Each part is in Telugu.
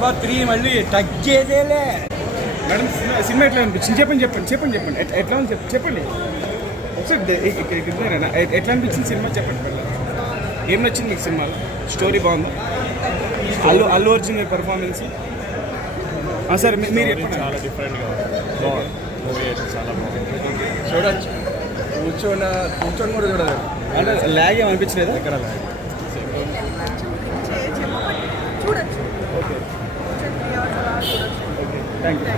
పుష్ప 3 మళ్ళీ తగ్గేదేలే. మేడం సినిమా ఎట్లా అనిపించింది చెప్పండి ఎట్లా ఉంది చెప్పండి ఒకసారి ఎట్లా అనిపించింది సినిమా చెప్పండి. ఏం నచ్చింది మీకు సినిమాలో? స్టోరీ బాగుందా? అల్లు అర్జున్ పర్ఫార్మెన్స్ సార్ మీరు చాలా డిఫరెంట్గా బాగుంది. మూవీ అయితే చాలా బాగుంది, చూడొచ్చు. కూర్చొని కూడా చూడలేదు. అంటే ల్యాగ్ ఏం అనిపించలేదు ఎక్కడ ల్యాగ్? చూడొచ్చు. Okay okay thank you.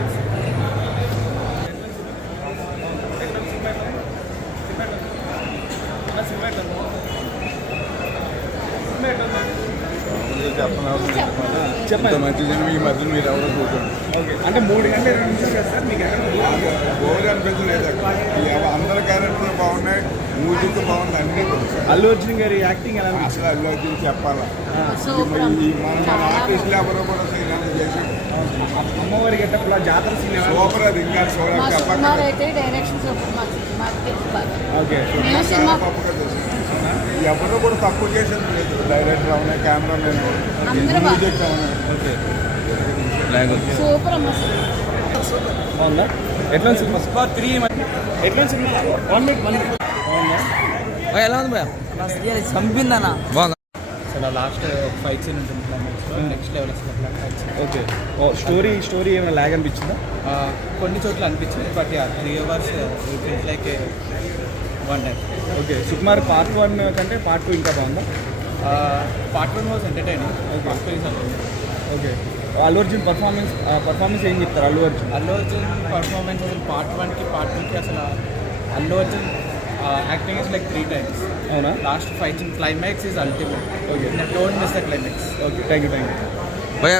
చెప్పండి. మంచి జనం ఈ మధ్య మీరు ఎవరో కూర్చోండి. ఓకే అంటే 3 గంటల 2 నిమిషాలు కదా సార్ మీకు బోర్ అనిపించలేదు. అందరి క్యారెక్టర్లు బాగున్నాయి, మ్యూజిక్ బాగుంది, అన్నీ అల్లు అర్జున్ గారి యాక్టింగ్ ఎలా అసలు అల్లు అర్జున్ చెప్పాలా. మన ఆర్టిస్టులు ఎవరో కూడా చేసి అమ్మవారి గెట్టప్లా జాతర సినిమా సూపర్. అది ఇంకా చూడాలి అయితే డైరెక్షన్ సూపర్. ఓకే చాలా గొప్పగా చేసింది. ఎవరో కూడా తక్కువ చేసేది లేదు. డైరెక్టర్ అవునా, కెమెరా మ్యాన్, మ్యూజిక్ అవునా. ఓకే సూపర్ అమ్మ. బాగుందా? ఎట్లా సినిమా? పుష్ప 3 ఎట్లా సినిమా? 1 మినిట్ బాగుందా? ఎలా ఉంది భయ? చంపిందన్నా బాగుందా? అసలు లాస్ట్ ఫైట్ సీన్ ఉంటుంది క్లైమాక్స్లో, next level fight scene. Okay story ఏమైనా ల్యాగ్ అనిపించిందా? కొన్ని చోట్ల అనిపించింది, but 3 hours like 1 time. Okay Sukumar part 1 కంటే పార్ట్ 2 ఇంకా బాగుందా? Part 1 was entertaining, part 2 is entertaining. Okay Allu Arjun performance ఏం చెప్తారు? అల్లు అర్జున్ పర్ఫార్మెన్స్ అసలు పార్ట్ 1కి పార్ట్ 2కి అసలు Allu Arjun acting is like 3 times. అవునా? Last fight climax is ultimate. Okay don't miss the climax. Okay thank you భయ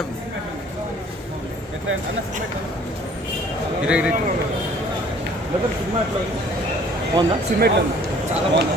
ఎట్లా అన్న సినిమా ఎట్లా ఇరే సినిమా ఎట్లా బాగుందా? సినిమా ఎట్లా చాలా బాగుందా?